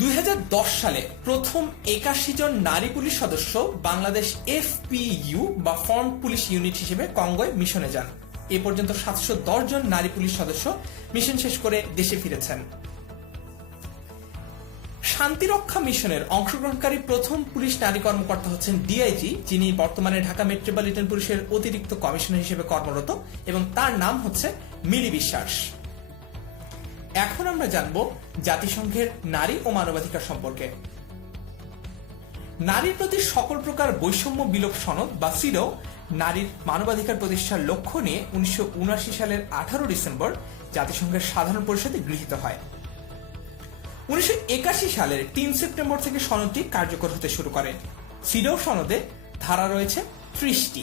2010 সালে প্রথম 81 জন নারী পুলিশ সদস্য বাংলাদেশ এফপিইউ বা ফ্রন্ট পুলিশ ইউনিট হিসেবে কঙ্গোয় মিশনে যান। এ পর্যন্ত 710 জন নারী পুলিশ সদস্য মিশন শেষ করে দেশে ফিরেছেন। শান্তিরক্ষা মিশনের অংশগ্রহণকারী প্রথম পুলিশ নারী কর্মকর্তা হচ্ছেন ডিআইজি, যিনি বর্তমানে ঢাকা মেট্রোপলিটন পুলিশের অতিরিক্ত কমিশনার হিসেবে কর্মরত এবং তার নাম হচ্ছে মিলি বিশ্বাস। এখন আমরা জানব জাতিসংঘের নারী ও মানবাধিকার সম্পর্কে। নারীর প্রতি সকল প্রকার বৈষম্য বিলোপ সনদ বা সিডো নারীর মানবাধিকার প্রতিষ্ঠার লক্ষ্য নিয়ে 1979 সালের 18 ডিসেম্বর জাতিসংঘের সাধারণ পরিষদে গৃহীত হয়। 1981 সালের 3 সেপ্টেম্বর থেকে সনদটি কার্যকর হতে শুরু করে। সিডো সনদে ধারা রয়েছে 30টি।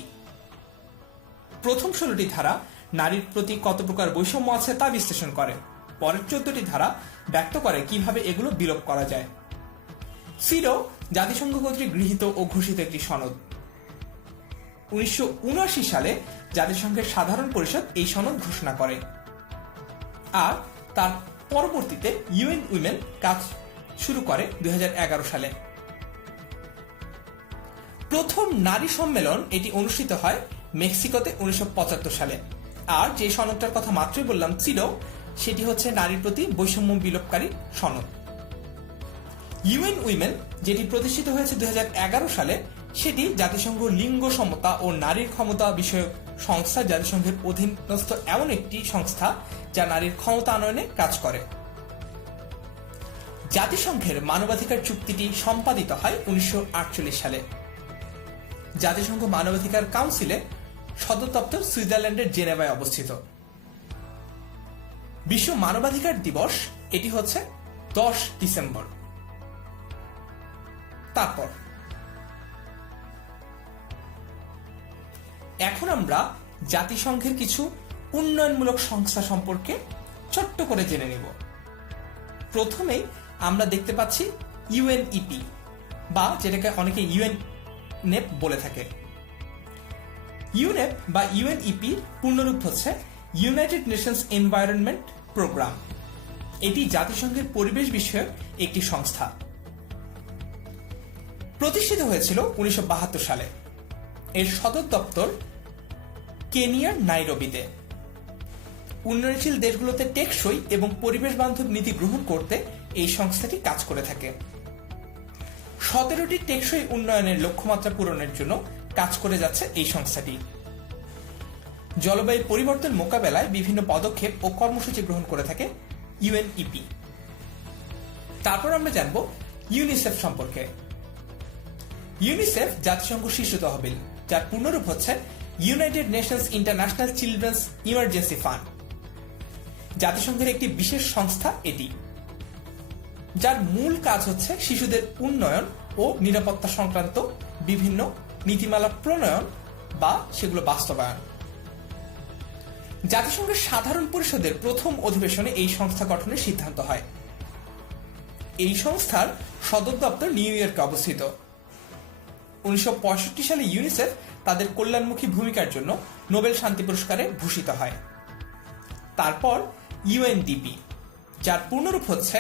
প্রথম 16টি ধারা নারীর প্রতি কত প্রকার বৈষম্য আছে তা বিশ্লেষণ করে। পরের 14টি ধারা ব্যক্ত করে কিভাবে এগুলো বিলোপ করা যায়। সিডো জাতিসংঘ কর্তৃক গৃহীত ও ঘোষিত একটি সনদ। 1979 সালে জাতিসংঘের সাধারণ পরিষদ এই সনদ ঘোষণা করে আর তার পরবর্তীতে ইউএন উইমেন কাজ শুরু করে 2011 সালে। প্রথম নারী সম্মেলন এটি অনুষ্ঠিত হয় মেক্সিকোতে 1975 সালে। আর যে সনদটার কথা মাত্রই বললাম সিডো, সেটি হচ্ছে নারীর প্রতি বৈষম্য বিলোপকারী সনদ। ইউএন উইমেন যেটি প্রতিষ্ঠিত হয়েছে 2011 সালে, সেটি জাতিসংঘ লিঙ্গ সমতা ও নারীর ক্ষমতা বিষয়ক সংস্থা, জাতিসংঘের অধীনস্থ এমন একটি সংস্থা যা নারীর ক্ষমতা আনয়নে কাজ করে। জাতিসংঘের মানবাধিকার চুক্তিটি সম্পাদিত হয় 1948 সালে। জাতিসংঘ মানবাধিকার কাউন্সিলে সদর দপ্তর সুইজারল্যান্ডের জেনেভায় অবস্থিত। বিশ্ব মানবাধিকার দিবস এটি হচ্ছে 10 ডিসেম্বর। তারপর এখন আমরা জাতিসংঘের কিছু উন্নয়নমূলক সংস্থা সম্পর্কে ছোট্ট করে জেনে নেব। প্রথমেই আমরা দেখতে পাচ্ছি ইউএনইপি বা যেটাকে অনেকে ইউএনএপ বলে থাকে। ইউএনএপ বা ইউএনইপি পূর্ণরূপ হচ্ছে ইউনাইটেড নেশনস এনভায়রনমেন্ট প্রোগ্রাম। এটি জাতিসংঘের পরিবেশ বিষয়ক একটি সংস্থা। প্রতিষ্ঠিত হয়েছিল 1972 সালে। এর সদর দপ্তর কেনিয়ার নাইরোবিতে। উন্নয়নশীল দেশগুলোতে টেকসই এবং পরিবেশ বান্ধব নীতি গ্রহণ করতে এই সংস্থাটি কাজ করে থাকে। 17টি টেকসই উন্নয়নের লক্ষ্যমাত্রা পূরণের জন্য কাজ করে যাচ্ছে এই সংস্থাটি। জলবায়ু পরিবর্তন মোকাবেলায় বিভিন্ন পদক্ষেপ ও কর্মসূচি গ্রহণ করে থাকে ইউএনইপি। তারপর আমরা জানব ইউনিসেফ সম্পর্কে। ইউনিসেফ জাতিসংঘ শীর্ষ তহবিল, যার পূর্ণরূপ হচ্ছে United Nations international children's emergency fund. জাতিসংঘের একটি বিশেষ সংস্থা এটি, যার মূল কাজ হচ্ছে শিশুদের উন্নয়ন ও নিরাপত্তা সংক্রান্ত বিভিন্ন নীতিমালা প্রণয়ন বা সেগুলো বাস্তবায়ন। জাতিসংঘের সাধারণ পরিষদের প্রথম অধিবেশনে এই সংস্থা গঠনের সিদ্ধান্ত হয়। এই সংস্থার সদর দপ্তর নিউ ইয়র্কে অবস্থিত। 1965 সালে ইউনিসেফ তাদের কল্যাণমুখী ভূমিকার জন্য নোবেল শান্তি পুরস্কারে ভূষিত হয়। তারপর ইউএনডিপি, যার পূর্ণরূপ হচ্ছে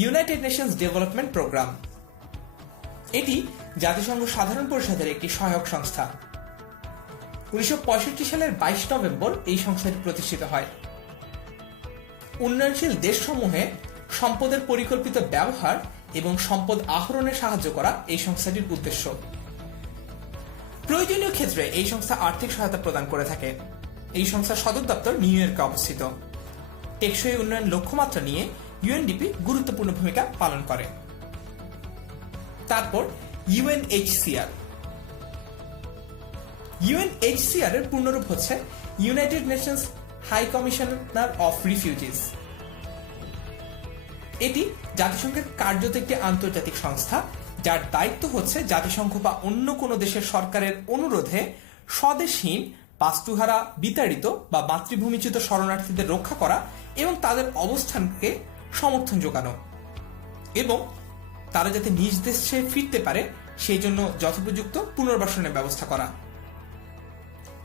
ইউনাইটেড নেশনস ডেভেলপমেন্ট প্রোগ্রাম। এটি জাতিসংঘ সাধারণ পরিষদের একটি সহায়ক সংস্থা। 1965 সালের 22 নভেম্বর এই সংস্থাটি প্রতিষ্ঠিত হয়। উন্নয়নশীল দেশসমূহে সম্পদের পরিকল্পিত ব্যবহার এবং সম্পদ আহরণে সাহায্য করা এই সংস্থাটির উদ্দেশ্য। প্রয়োজনীয় ক্ষেত্রে এই সংস্থা আর্থিক সহায়তা প্রদান করে থাকে। এই সংস্থার সদর দপ্তর নিউ ইয়র্কে অবস্থিত। টেকসই উন্নয়ন লক্ষ্যমাত্রা নিয়ে ইউএনডিপি গুরুত্বপূর্ণ ভূমিকা পালন করে। তারপর ইউএনএইচসিআর। ইউএনএইচসিআর এর পূর্ণরূপ হচ্ছে United Nations high commissioner of refugees. এটি জাতিসংঘের কার্যত একটি আন্তর্জাতিক সংস্থা, যার দায়িত্ব হচ্ছে জাতিসংঘ বা অন্য কোনো দেশের সরকারের অনুরোধে স্বদেশহীন, বাস্তুহারা, বিতাড়িত বা মাতৃভূমিচ্যুত শরণার্থীদের রক্ষা করা এবং তাদের অবস্থানকে সমর্থন যোগানো এবং তারা যাতে নিজ দেশে ফিরতে পারে সেই জন্য যথোপযুক্ত পুনর্বাসনের ব্যবস্থা করা।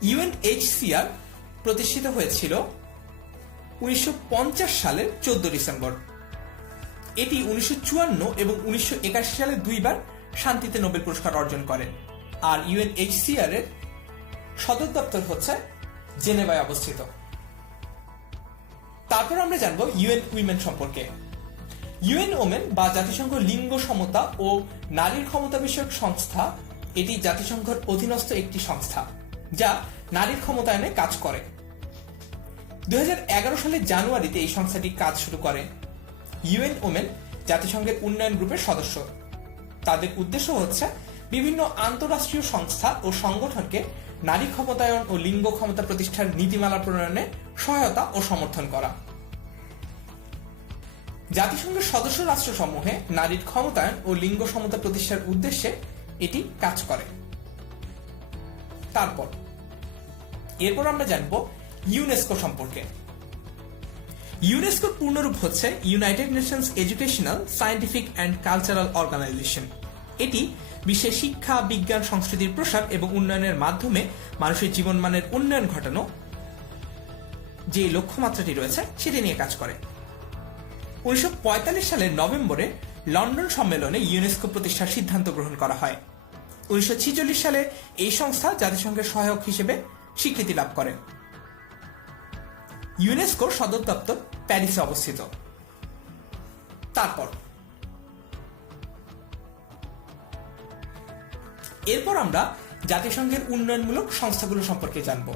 ইউএনএইচসিআর প্রতিষ্ঠিত হয়েছিল 1950 সালের 14 ডিসেম্বর। এটি 1954 এবং 1981 সালে দুইবার শান্তিতে নোবেল পুরস্কার অর্জন করে। আর ইউএনএইচসিআর এর সদর দপ্তর হচ্ছে জেনেভায় অবস্থিত। তারপর আমরা জানবো ইউএন উইমেন সম্পর্কে। ইউএন ওমেন বা জাতিসংঘ লিঙ্গ সমতা ও নারীর ক্ষমতা বিষয়ক সংস্থা, এটি জাতিসংঘের অধীনস্থ একটি সংস্থা যা নারীর ক্ষমতায়নে কাজ করে। 2011 সালের জানুয়ারিতে এই সংস্থাটি কাজ শুরু করে। ইউএন ওমেন জাতিসংঘের উন্নয়ন গ্রুপের সদস্য। তাদের উদ্দেশ্য হচ্ছে বিভিন্ন আন্তঃরাষ্ট্রীয় সংস্থা ও সংগঠনকে নারী ক্ষমতায়ন ও লিঙ্গ ক্ষমতা প্রতিষ্ঠার নীতিমালা প্রণয়নে সহায়তা ও সমর্থন করা। জাতিসংঘের সদস্য রাষ্ট্রসমূহে নারীর ক্ষমতায়ন ও লিঙ্গ সমতা প্রতিষ্ঠার উদ্দেশ্যে এটি কাজ করে। এরপর আমরা জানব ইউনেস্কো সম্পর্কে। ইউনেস্কোর পূর্ণরূপ হচ্ছে United Nations educational, scientific and cultural organisation. এটি বিশ্বের শিক্ষা, বিজ্ঞান, সংস্কৃতির প্রসার এবং উন্নয়নের মাধ্যমে মানুষের জীবনমানের উন্নয়ন ঘটানো যে লক্ষ্যমাত্রাটি রয়েছে সেটি নিয়ে কাজ করে। 1945 সালের নভেম্বরে লন্ডন সম্মেলনে ইউনেস্কো প্রতিষ্ঠার সিদ্ধান্ত গ্রহণ করা হয়। 1946 সালে এই সংস্থা জাতিসংঘের সহায়ক হিসেবে স্বীকৃতি লাভ করে। ইউনেস্কোর সদর দপ্তর প্যারিসে অবস্থিত। এরপর আমরা জাতিসংঘের উন্নয়নমূলক সংস্থাগুলো সম্পর্কে জানব।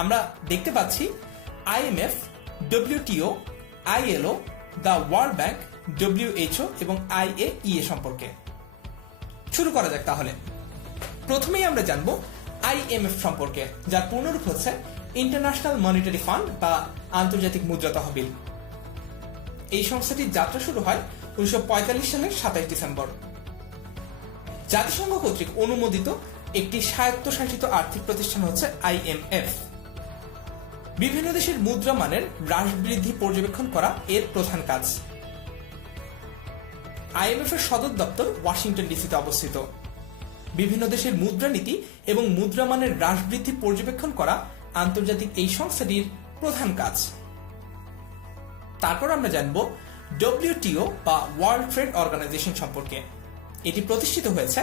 আমরা দেখতে পাচ্ছি IMF, WTO, ILO, the world bank, WHO এবং আইএইএ সম্পর্কে। শুরু করা যাক তাহলে। প্রথমেই আমরা জানব আইএমএফ সম্পর্কে, যার পূর্ণরূপ হচ্ছে ইন্টারন্যাশনাল মনিটারি ফান্ড বা আন্তর্জাতিক মুদ্রা তহবিল। এই সংস্থাটির যাত্রা শুরু হয় 1945 সালের 27 ডিসেম্বর। জাতিসংঘ কর্তৃক অনুমোদিত একটি স্বায়ত্তশাসিত আর্থিক প্রতিষ্ঠান হচ্ছে IMF। বিভিন্ন দেশের মুদ্রা মানের হ্রাস বৃদ্ধি পর্যবেক্ষণ করা এর প্রধান কাজ। IMF এর সদর দপ্তর ওয়াশিংটন ডিসিতে অবস্থিত। বিভিন্ন দেশের মুদ্রানীতি এবং মুদ্রামানের হ্রাস বৃদ্ধি পর্যবেক্ষণ করা আন্তর্জাতিক এই সংস্থাটির প্রধান কাজ। তারপর আমরা জানব WTO বা ওয়ার্ল্ড ট্রেড অর্গানাইজেশন সম্পর্কে। এটি প্রতিষ্ঠিত হয়েছে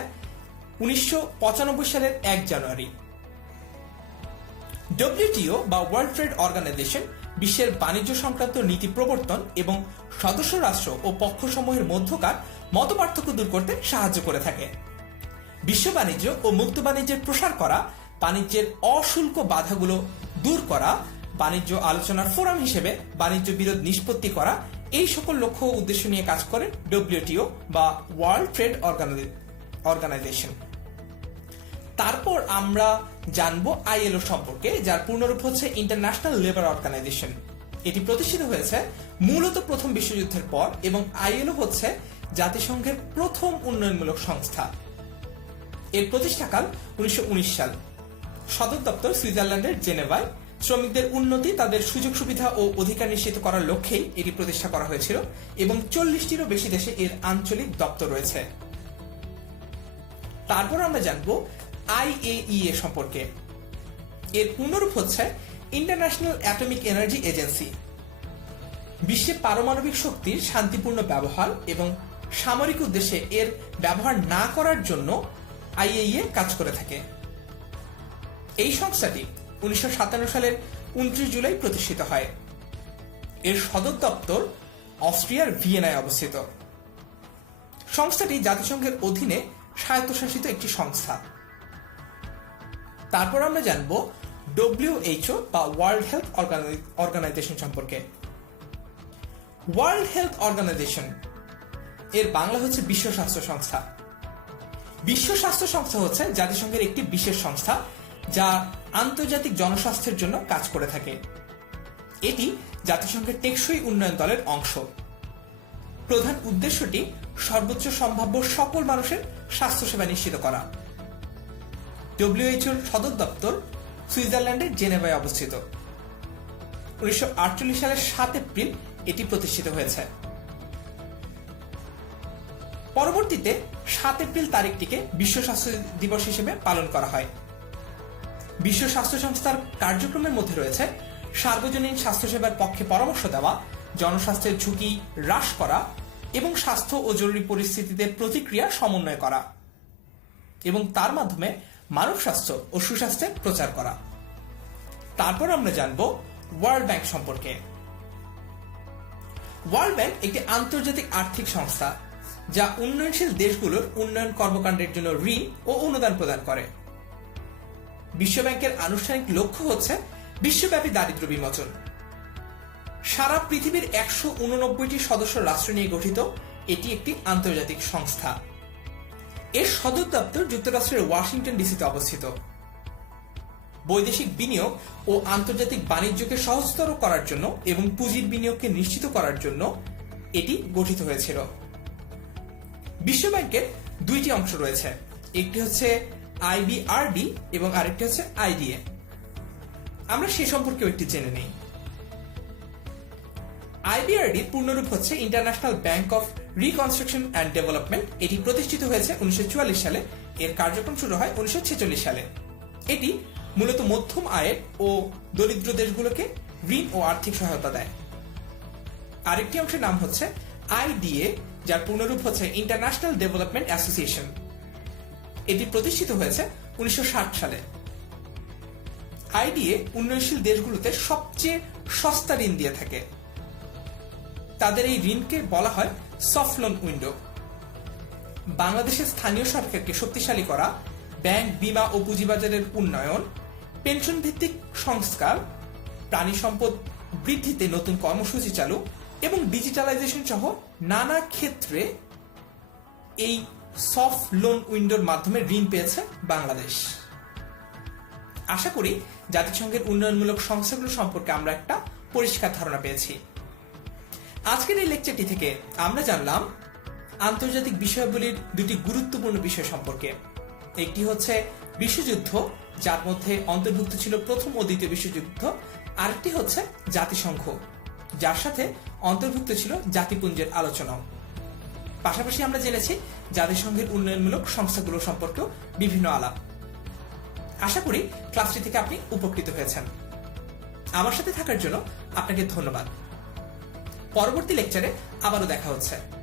1995 সালের 1 জানুয়ারি। WTO বা ওয়ার্ল্ড ট্রেড অর্গানাইজেশন বিশ্বের বাণিজ্য সংক্রান্ত নীতি প্রবর্তন এবং সদস্য রাষ্ট্র ও পক্ষসমূহের মধ্যকার মতপার্থক্য দূর করতে সাহায্য করে থাকে। বিশ্ব বাণিজ্য ও মুক্ত বাণিজ্যের প্রসার করা, বাণিজ্যের অশুল্ক বাধাগুলো দূর করা, বাণিজ্য আলোচনার ফোরাম হিসেবে বাণিজ্য বিরোধ নিষ্পত্তি করা, এই সকল লক্ষ্য ও উদ্দেশ্য নিয়ে কাজ করে WTO বা ওয়ার্ল্ড ট্রেড অর্গানাইজেশন। তারপর আমরা জানবো ILO সম্পর্কে, যার পূর্ণরূপ হচ্ছে ইন্টারন্যাশনাল লেবার অর্গানাইজেশন। এটি প্রতিষ্ঠিত হয়েছে মূলত প্রথম বিশ্বযুদ্ধের পর এবং ILO হচ্ছে জাতিসংঘের প্রথম উন্নয়নমূলক সংস্থা। এর প্রতিষ্ঠাকাল 1919 সাল। সদর দপ্তর সুইজারল্যান্ডের জেনেভায়। শ্রমিকদের উন্নতি, তাদের সুযোগ সুবিধা ও অধিকার নিশ্চিত করার লক্ষ্যেই এটি প্রতিষ্ঠা করা হয়েছিল এবং 40টিরও বেশি দেশে এর আঞ্চলিক দপ্তর রয়েছে। তারপর আমরা জানবো IAEA সম্পর্কে। এর পূর্ণরূপ হচ্ছে ইন্টারন্যাশনাল অ্যাটমিক এনার্জি এজেন্সি। বিশ্বে পারমাণবিক শক্তির শান্তিপূর্ণ ব্যবহার এবং সামরিক উদ্দেশ্যে এর ব্যবহার না করার জন্য IAEA কাজ করে থাকে। এই সংস্থাটি 1957 সালের 29 জুলাই প্রতিষ্ঠিত হয়। এর সদর দপ্তর অস্ট্রিয়ার ভিয়েনায় অবস্থিত। সংস্থাটি জাতিসংঘের অধীনে স্বায়ত্তশাসিত একটি সংস্থা। তারপর আমরা জানব WHO বা ওয়ার্ল্ড হেলথ অর্গানাইজেশন সম্পর্কে। ওয়ার্ল্ড হেলথ অর্গানাইজেশন এর বাংলা হচ্ছে বিশ্ব স্বাস্থ্য সংস্থা। বিশ্ব স্বাস্থ্য সংস্থা হচ্ছে জাতিসংঘের একটি বিশেষ সংস্থা যা আন্তর্জাতিক জনস্বাস্থ্যের জন্য কাজ করে থাকে। এটি জাতিসংঘের টেকসই উন্নয়ন দলের অংশ। প্রধান উদ্দেশ্যটি সর্বোচ্চ সম্ভাব্য সকল মানুষের স্বাস্থ্যসেবা নিশ্চিত করা। WHO সদর দপ্তর সুইজারল্যান্ডের জেনেভায় অবস্থিত। 1948 সালের 7 এপ্রিল এটি প্রতিষ্ঠিত হয়েছে। পরবর্তীতে 7 এপ্রিল তারিখটিকে বিশ্ব স্বাস্থ্য দিবস হিসেবে পালন করা হয়। বিশ্ব স্বাস্থ্য সংস্থার কার্যক্রমের মধ্যে রয়েছে সার্বজনীন স্বাস্থ্যসেবার পক্ষে পরামর্শ দেওয়া, জনস্বাস্থ্যের ঝুঁকি হ্রাস করা এবং স্বাস্থ্য ও জরুরি পরিস্থিতিতে প্রতিক্রিয়া সমন্বয় করা এবং তার মাধ্যমে মানব স্বাস্থ্য ও সুস্বাস্থ্যের প্রচার করা। তারপর আমরা জানব ওয়ার্ল্ড ব্যাংক সম্পর্কে। ওয়ার্ল্ড ব্যাংক একটি আন্তর্জাতিক আর্থিক সংস্থা যা উন্নয়নশীল দেশগুলোর উন্নয়ন কর্মকাণ্ডের জন্য ঋণ ও অনুদান প্রদান করে। বিশ্বব্যাংকের আনুষ্ঠানিক লক্ষ্য হচ্ছে বিশ্বব্যাপী দারিদ্র্য বিমোচন। সারা পৃথিবীর 189টি সদস্য রাষ্ট্র নিয়ে গঠিত এটি একটি আন্তর্জাতিক সংস্থা। এর সদর দপ্তর যুক্তরাষ্ট্রের ওয়াশিংটন ডিসিতে অবস্থিত। বৈদেশিক বিনিয়োগ ও আন্তর্জাতিক বাণিজ্যকে সহজতর করার জন্য এবং পুঁজির বিনিয়োগকে নিশ্চিত করার জন্য এটি গঠিত হয়েছিল। বিশ্বব্যাংকের 2টি অংশ রয়েছে, একটি হচ্ছে IBRD এবং আরেকটি হচ্ছে IDA। আমরা সে সম্পর্কেও একটি জেনে নেই। IBRD পূর্ণরূপ হচ্ছে international bank of reconstruction and development. এটি প্রতিষ্ঠিত হয়েছে 1944 সালে। এর কার্যক্রম শুরু হয় 1946 সালে। এটি মূলত মধ্যম আয়ের ও দরিদ্র দেশগুলোকে ঋণ ও আর্থিক সহায়তা দেয়। আরেকটি অংশের নাম হচ্ছে IDA, যার পূর্ণরূপ হচ্ছে ইন্টারন্যাশনাল ডেভেলপমেন্ট অ্যাসোসিয়েশন। এটি প্রতিষ্ঠিত হয়েছে 1960 সালে। IDA উন্নয়নশীল দেশগুলোতে সবচেয়ে সস্তা ঋণ দিয়ে থাকে। তাদের এই ঋণকে বলা হয় সফট লোন উইন্ডো। বাংলাদেশের স্থানীয় সরকারকে শক্তিশালী করা, ব্যাংক, বীমা ও পুঁজিবাজারের উন্নয়ন, পেনশন ভিত্তিক সংস্কার, প্রাণী সম্পদ বৃদ্ধিতে নতুন কর্মসূচি চালু এবং ডিজিটালাইজেশন সহ নানা ক্ষেত্রে এই সফট লোন উইন্ডোর মাধ্যমে ঋণ পেয়েছে বাংলাদেশ। আশা করি জাতিসংঘের উন্নয়নমূলক সংস্থাগুলো সম্পর্কে আমরা একটা পরিষ্কার ধারণা পেয়েছি। আজকের এই লেকচারটি থেকে আমরা জানলাম আন্তর্জাতিক বিষয়াবলীর দুটি গুরুত্বপূর্ণ বিষয় সম্পর্কে। একটি হচ্ছে বিশ্বযুদ্ধ, যার মধ্যে অন্তর্ভুক্ত ছিল প্রথম ও দ্বিতীয় বিশ্বযুদ্ধ। আরেকটি হচ্ছে জাতিসংঘ, যার সাথে অন্তর্ভুক্ত ছিল জাতিপুঞ্জের আলোচনাও। পাশাপাশি আমরা জেনেছি জাতিসংঘের উন্নয়নমূলক সংস্থাগুলো সম্পর্কেও বিভিন্ন আলাপ। আশা করি ক্লাসটি থেকে আপনি উপকৃত হয়েছেন। আমার সাথে থাকার জন্য আপনাকে ধন্যবাদ। পরবর্তী লেকচারে আবারও দেখা হচ্ছে।